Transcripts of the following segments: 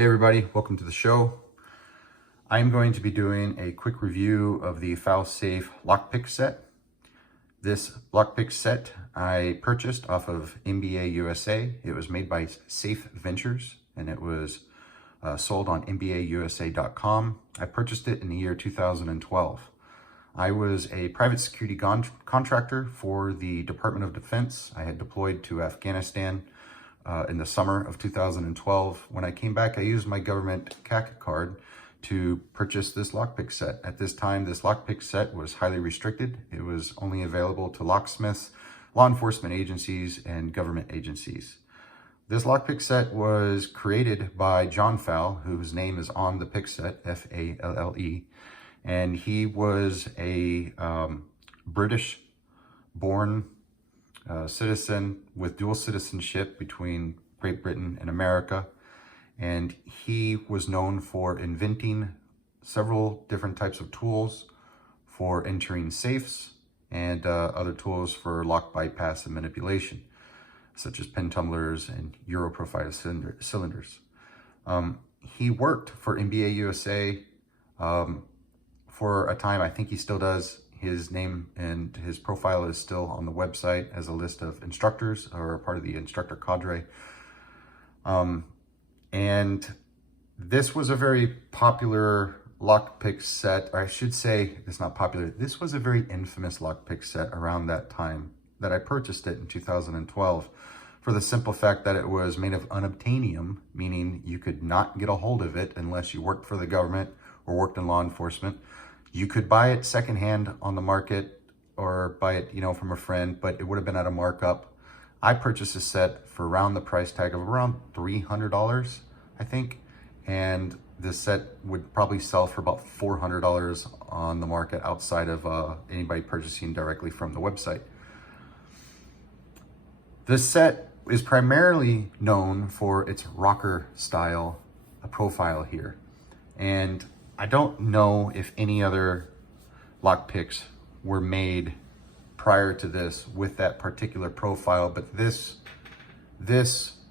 Hey everybody, welcome to the show. I'm going to be doing a quick review of the Falle-Safe Lockpick set. This lockpick set I purchased off of NBA USA. It was made by Safe Ventures and it was sold on NBAUSA.com. I purchased it in the year 2012. I was a private security contractor for the Department of Defense. I had deployed to Afghanistan in the summer of 2012. When I came back, I used my government CAC card to purchase this lockpick set. At this time, this lockpick set was highly restricted. It was only available to locksmiths, law enforcement agencies, and government agencies. This lockpick set was created by John Falle, whose name is on the pick set, F-A-L-L-E, and he was a British-born citizen with dual citizenship between Great Britain and America. And he was known for inventing several different types of tools for entering safes and other tools for lock bypass and manipulation, such as pen tumblers and Euro profile cylinders. He worked for NBA USA for a time. I think he still does. His name and his profile is still on the website as a list of instructors or part of the instructor cadre. And this was a very popular lockpick set, or I should say it's not popular. This was a very infamous lockpick set around that time that I purchased it in 2012 for the simple fact that it was made of unobtainium, meaning you could not get a hold of it unless you worked for the government or worked in law enforcement. You could buy it secondhand on the market or buy it, from a friend, but it would have been at a markup. I purchased a set for around the price tag of around $300, I think. And this set would probably sell for about $400 on the market outside of anybody purchasing directly from the website. This set is primarily known for its rocker style profile here. And I don't know if any other lockpicks were made prior to this with that particular profile, but this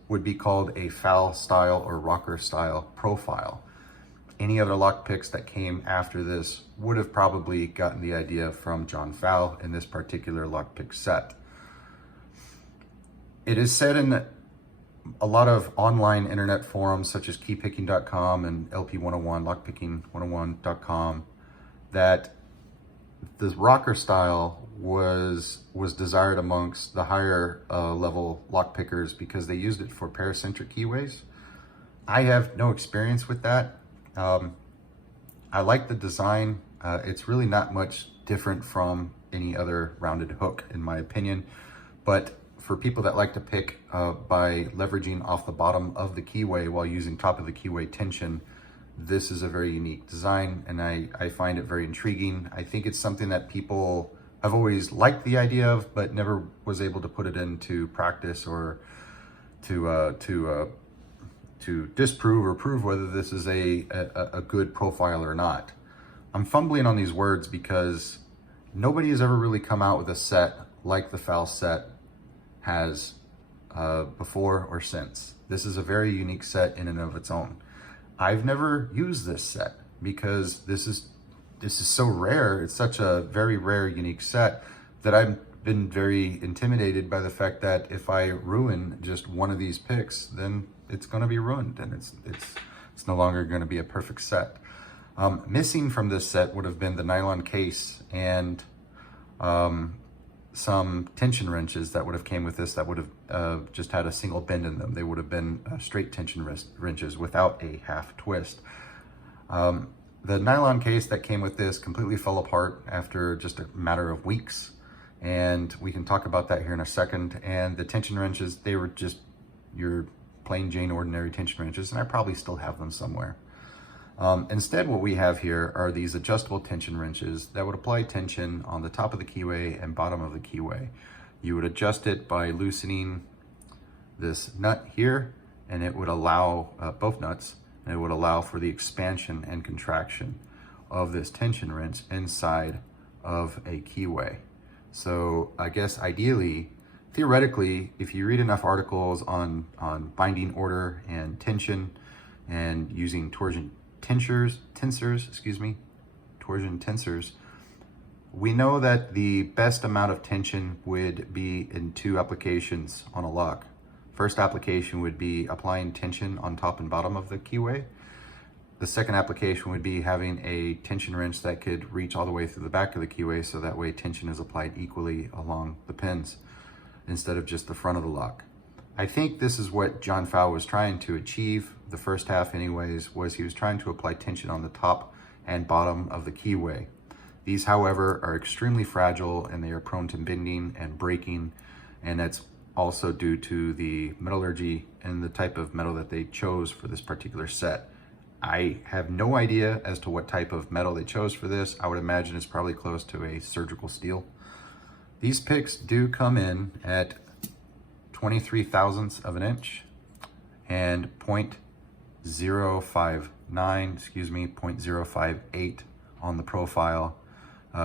would be called a Falle style or rocker style profile. Any other lockpicks that came after this would have probably gotten the idea from John Falle in this particular lockpick set. It is said in a lot of online internet forums such as keypicking.com and LP101, lockpicking101.com, that the rocker style was desired amongst the higher level lockpickers because they used it for paracentric keyways. I have no experience with that. I like the design. It's really not much different from any other rounded hook in my opinion, but for people that like to pick by leveraging off the bottom of the keyway while using top of the keyway tension, this is a very unique design and I find it very intriguing. I think it's something that people have always liked the idea of, but never was able to put it into practice or to disprove or prove whether this is a good profile or not. I'm fumbling on these words because nobody has ever really come out with a set like the Falle set has before or since. This is a very unique set in and of its own. I've never used this set because this is so rare. It's such a very rare, unique set that I've been very intimidated by the fact that if I ruin just one of these picks, then it's going to be ruined and it's no longer going to be a perfect set. Missing from this set would have been the nylon case and some tension wrenches that would have came with this that would have just had a single bend in them. They would have been straight tension wrenches without a half twist. The nylon case that came with this completely fell apart after just a matter of weeks, and we can talk about that here in a second. And the tension wrenches, they were just your plain Jane ordinary tension wrenches, and I probably still have them somewhere. Instead, what we have here are these adjustable tension wrenches that would apply tension on the top of the keyway and bottom of the keyway. You would adjust it by loosening this nut here, and it would allow both nuts, and it would allow for the expansion and contraction of this tension wrench inside of a keyway. So I guess ideally, theoretically, if you read enough articles on binding order and tension and using torsion tensors, we know that the best amount of tension would be in 2 applications on a lock. First application would be applying tension on top and bottom of the keyway. The second application would be having a tension wrench that could reach all the way through the back of the keyway, so that way tension is applied equally along the pins instead of just the front of the lock. I think this is what John Falle was trying to achieve. The first half anyways, was he was trying to apply tension on the top and bottom of the keyway. These, however, are extremely fragile and they are prone to bending and breaking, and that's also due to the metallurgy and the type of metal that they chose for this particular set. I have no idea as to what type of metal they chose for this. I would imagine it's probably close to a surgical steel. These picks do come in at 23 thousandths of an inch and 0.058 on the profile,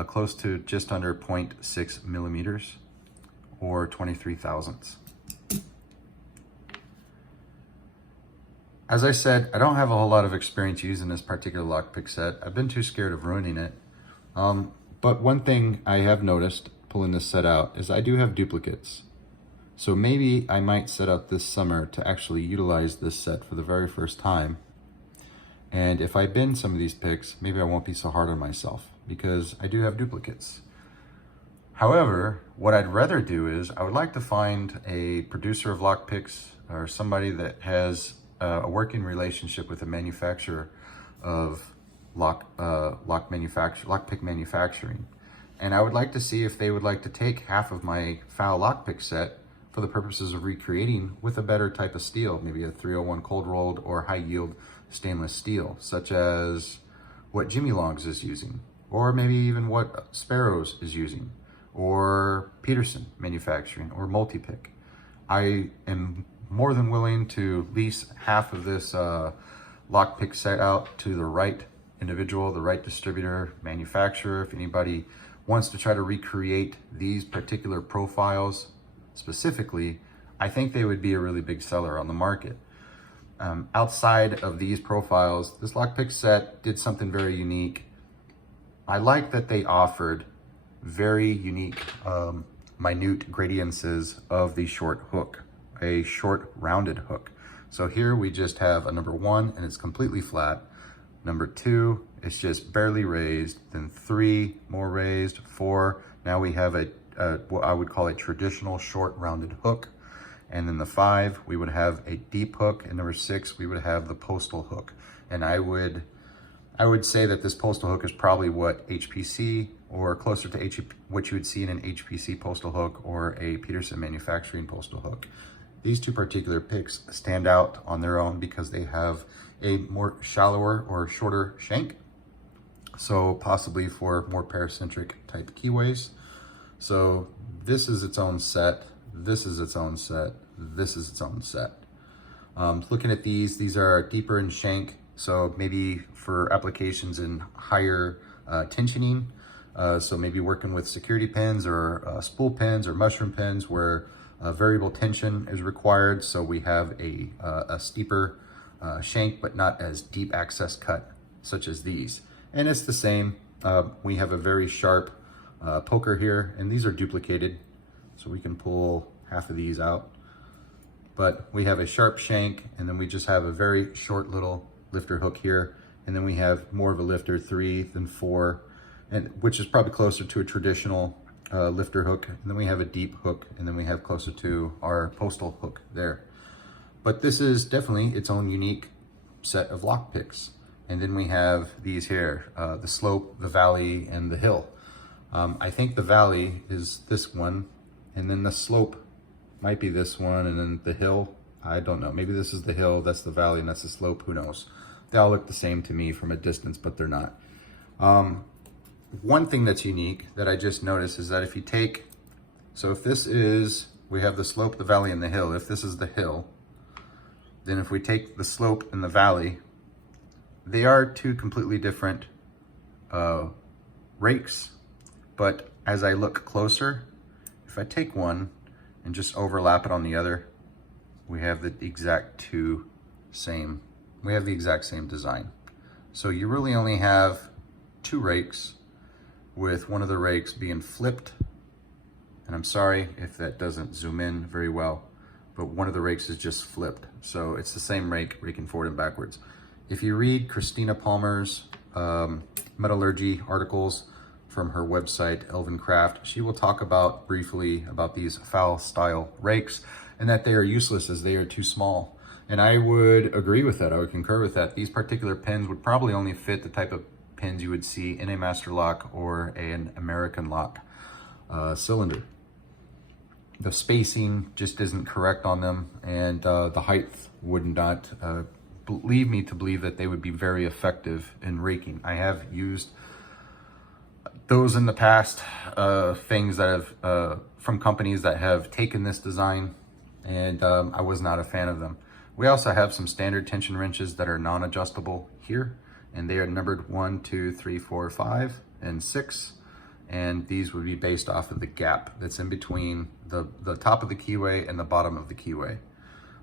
close to just under 0.6 millimeters or 23 thousandths. As I said, I don't have a whole lot of experience using this particular lockpick set. I've been too scared of ruining it. But one thing I have noticed pulling this set out is I do have duplicates. So maybe I might set out this summer to actually utilize this set for the very first time. And if I bend some of these picks, maybe I won't be so hard on myself because I do have duplicates. However, what I'd rather do is I would like to find a producer of lockpicks or somebody that has a working relationship with a manufacturer of lockpick manufacturing. And I would like to see if they would like to take half of my Falle lockpick set for the purposes of recreating with a better type of steel, maybe a 301 cold rolled or high yield stainless steel, such as what Jimy Longs is using, or maybe even what Sparrows is using, or Peterson Manufacturing, or Multipick. I am more than willing to lease half of this lockpick set out to the right individual, the right distributor, manufacturer. If anybody wants to try to recreate these particular profiles specifically, I think they would be a really big seller on the market. Outside of these profiles, this lockpick set did something very unique. I like that they offered very unique, minute gradiences of the short hook, a short rounded hook. So here we just have a number 1 and it's completely flat. Number 2, it's just barely raised. Then 3 more raised, 4. Now we have what I would call a traditional short rounded hook. And then the 5, we would have a deep hook. And number 6, we would have the postal hook. And I would say that this postal hook is probably what HPC, or closer to what you would see in an HPC postal hook or a Peterson Manufacturing postal hook. These 2 particular picks stand out on their own because they have a more shallower or shorter shank. So possibly for more paracentric type keyways. So this is its own set. This is its own set. This is its own set. Looking at these are deeper in shank. So maybe for applications in higher tensioning. So maybe working with security pins or spool pins or mushroom pins where variable tension is required. So we have a steeper shank, but not as deep access cut, such as these. And it's the same. We have a very sharp poker here, and these are duplicated. So we can pull half of these out. But we have a sharp shank, and then we just have a very short little lifter hook here. And then we have more of a lifter, 3 than 4, and which is probably closer to a traditional lifter hook. And then we have a deep hook, and then we have closer to our postal hook there. But this is definitely its own unique set of lock picks. And then we have these here, the slope, the valley, and the hill. I think the valley is this one, and then the slope might be this one, and then the hill, I don't know. Maybe this is the hill, that's the valley, and that's the slope, who knows. They all look the same to me from a distance, but they're not. One thing that's unique that I just noticed is that if you take, so if this is, we have the slope, the valley, and the hill. If this is the hill, then if we take the slope and the valley, they are 2 completely different rakes. But as I look closer, if I take one and just overlap it on the other, we have the exact 2 same we have the exact same design. So you really only have two rakes, with one of the rakes being flipped. And I'm sorry if that doesn't zoom in very well, but one of the rakes is just flipped. So it's the same rake, raking forward and backwards. If you read Christina Palmer's metallurgy articles from her website, Elven Craft, she will talk about briefly about these foul style rakes and that they are useless as they are too small. And I would agree with that. I would concur with that. These particular pins would probably only fit the type of pins you would see in a master lock or an American lock cylinder. The spacing just isn't correct on them, and the height would not lead me to believe that they would be very effective in raking. I have used those in the past, things that have from companies that have taken this design, and I was not a fan of them. We also have some standard tension wrenches that are non-adjustable here, and they are numbered 1, 2, 3, 4, 5, and 6. And these would be based off of the gap that's in between the top of the keyway and the bottom of the keyway.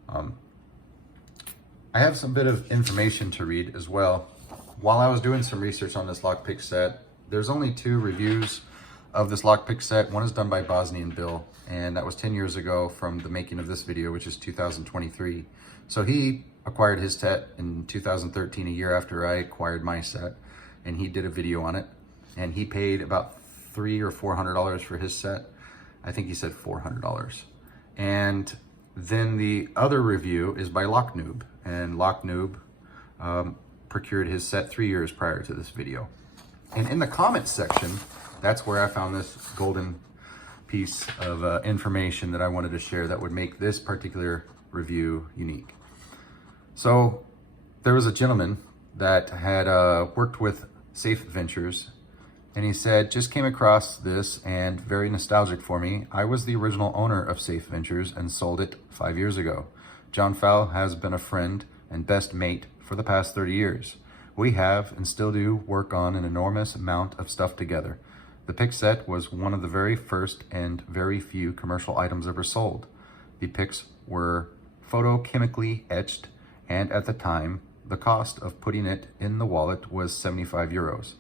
I have some bit of information to read as well. While I was doing some research on this lockpick set, there's only 2 reviews of this lockpick set. One is done by Bosnian Bill, and that was 10 years ago from the making of this video, which is 2023. So he acquired his set in 2013, a year after I acquired my set, and he did a video on it, and he paid about $300 or $400 for his set. I think he said $400. And then the other review is by Lock Noob, and Lock Noob procured his set 3 years prior to this video. And in the comments section, that's where I found this golden piece of information that I wanted to share that would make this particular review unique. So there was a gentleman that had worked with Safe Ventures, and he said, just came across this and very nostalgic for me. I was the original owner of Safe Ventures and sold it 5 years ago. John Fowle has been a friend and best mate for the past 30 years. We have and still do work on an enormous amount of stuff together. The pick set was one of the very first and very few commercial items ever sold. The picks were photochemically etched, and at the time, the cost of putting it in the wallet was 75 euros.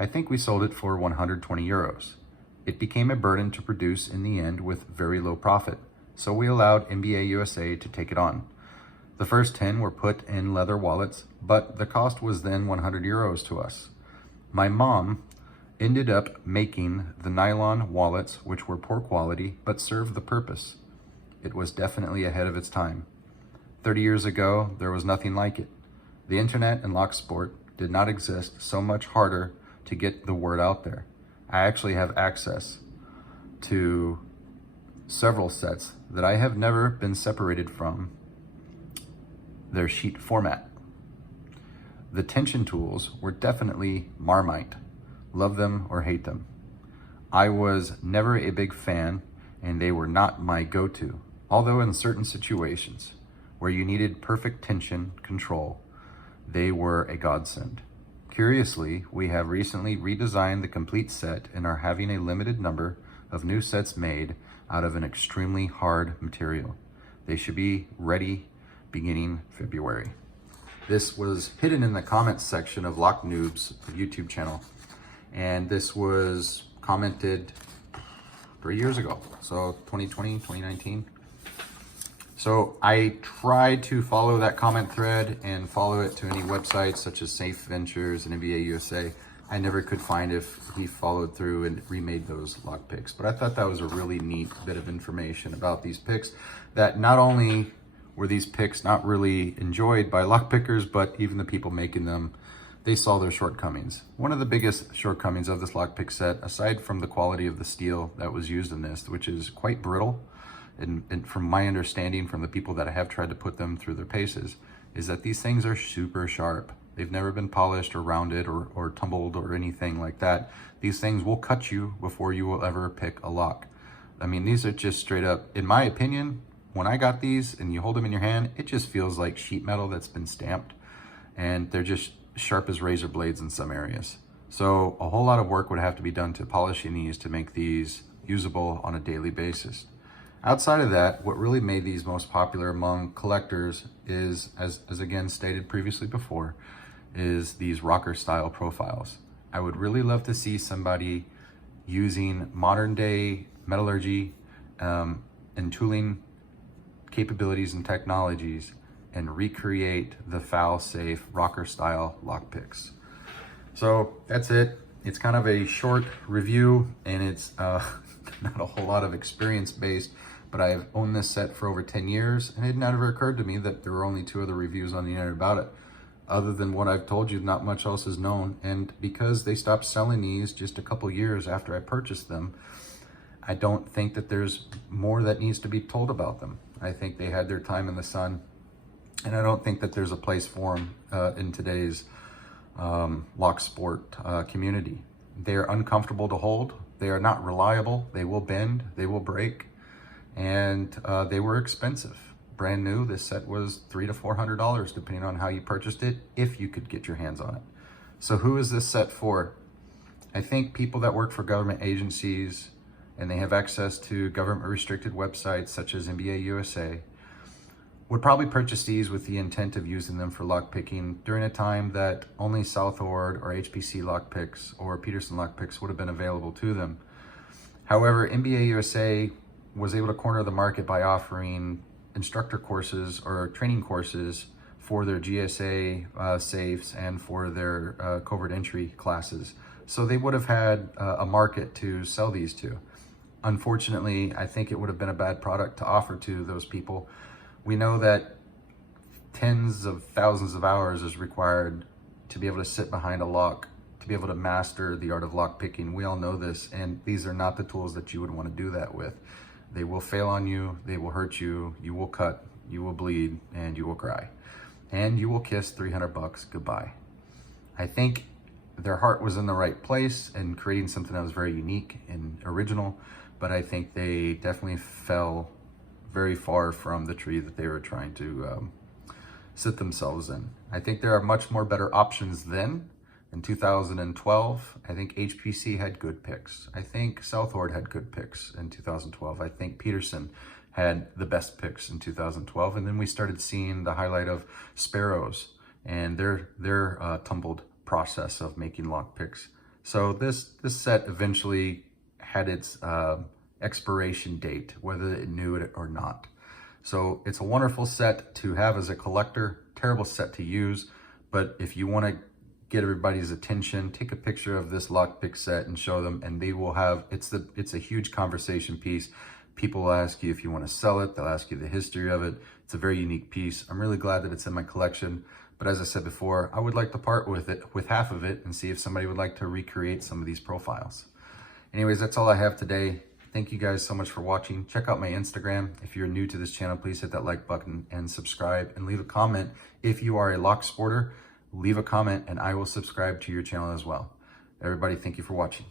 I think we sold it for 120 euros. It became a burden to produce in the end with very low profit, so we allowed NBA USA to take it on. The first 10 were put in leather wallets, but the cost was then 100 euros to us. My mom ended up making the nylon wallets, which were poor quality, but served the purpose. It was definitely ahead of its time. 30 years ago, there was nothing like it. The internet and locksport did not exist, so much harder to get the word out there. I actually have access to several sets that I have never been separated from their sheet format. The tension tools were definitely Marmite. Love them or hate them. I was never a big fan, and they were not my go-to, although in certain situations where you needed perfect tension control, they were a godsend. Curiously, we have recently redesigned the complete set and are having a limited number of new sets made out of an extremely hard material. They should be ready beginning February. This was hidden in the comments section of Lock Noob's YouTube channel, and this was commented 3 years ago, so 2020, 2019. So I tried to follow that comment thread and follow it to any websites such as Safe Ventures and NBA USA. I never could find if he followed through and remade those lock picks, but I thought that was a really neat bit of information about these picks, that not only were these picks not really enjoyed by lock pickers, but even the people making them, they saw their shortcomings. One of the biggest shortcomings of this lock pick set, aside from the quality of the steel that was used in this, which is quite brittle, and from my understanding from the people that have tried to put them through their paces, is that these things are super sharp. They've never been polished or rounded or tumbled or anything like that. These things will cut you before you will ever pick a lock. I mean, these are just straight up, in my opinion, when I got these and you hold them in your hand, it just feels like sheet metal that's been stamped, and they're just sharp as razor blades in some areas. So a whole lot of work would have to be done to polishing these to make these usable on a daily basis. Outside of that, what really made these most popular among collectors is, as again stated previously before, is these rocker style profiles. I would really love to see somebody using modern day metallurgy and tooling capabilities and technologies and recreate the Falle-Safe rocker style lockpicks. So that's it. It's kind of a short review, and it's not a whole lot of experience based, but I've owned this set for over 10 years, and it never occurred to me that there were only 2 other reviews on the internet about it. Other than what I've told you, not much else is known. And because they stopped selling these just a couple years after I purchased them, I don't think that there's more that needs to be told about them. I think they had their time in the sun, and I don't think that there's a place for them in today's locksport community. They are uncomfortable to hold. They are not reliable. They will bend, they will break, and they were expensive. Brand new, this set was $300 to $400, depending on how you purchased it, if you could get your hands on it. So who is this set for? I think people that work for government agencies and they have access to government restricted websites such as NBA USA would probably purchase these with the intent of using them for lockpicking during a time that only Southord or HPC lockpicks or Peterson lockpicks would have been available to them. However, NBA USA was able to corner the market by offering instructor courses or training courses for their GSA safes and for their covert entry classes. So they would have had a market to sell these to. Unfortunately, I think it would have been a bad product to offer to those people. We know that tens of thousands of hours is required to be able to sit behind a lock, to be able to master the art of lock picking. We all know this, and these are not the tools that you would want to do that with. They will fail on you, they will hurt you, you will cut, you will bleed, and you will cry. And you will kiss $300 goodbye. I think their heart was in the right place and creating something that was very unique and original, but I think they definitely fell very far from the tree that they were trying to sit themselves in. I think there are much more better options then. In 2012, I think HPC had good picks. I think Southord had good picks in 2012. I think Peterson had the best picks in 2012. And then we started seeing the highlight of Sparrows and their tumbled process of lock lockpicks. So this set eventually had its expiration date, whether it knew it or not. So it's a wonderful set to have as a collector, terrible set to use, but if you want to get everybody's attention, take a picture of this lockpick set and show them, and they will have, it's a huge conversation piece. People will ask you if you want to sell it, they'll ask you the history of it. It's a very unique piece. I'm really glad that it's in my collection, but as I said before, I would like to part with it, with half of it, and see if somebody would like to recreate some of these profiles. Anyways, that's all I have today. Thank you guys so much for watching. Check out my Instagram. If you're new to this channel, please hit that like button and subscribe, and leave a comment. If you are a lock sporter, leave a comment and I will subscribe to your channel as well. Everybody, thank you for watching.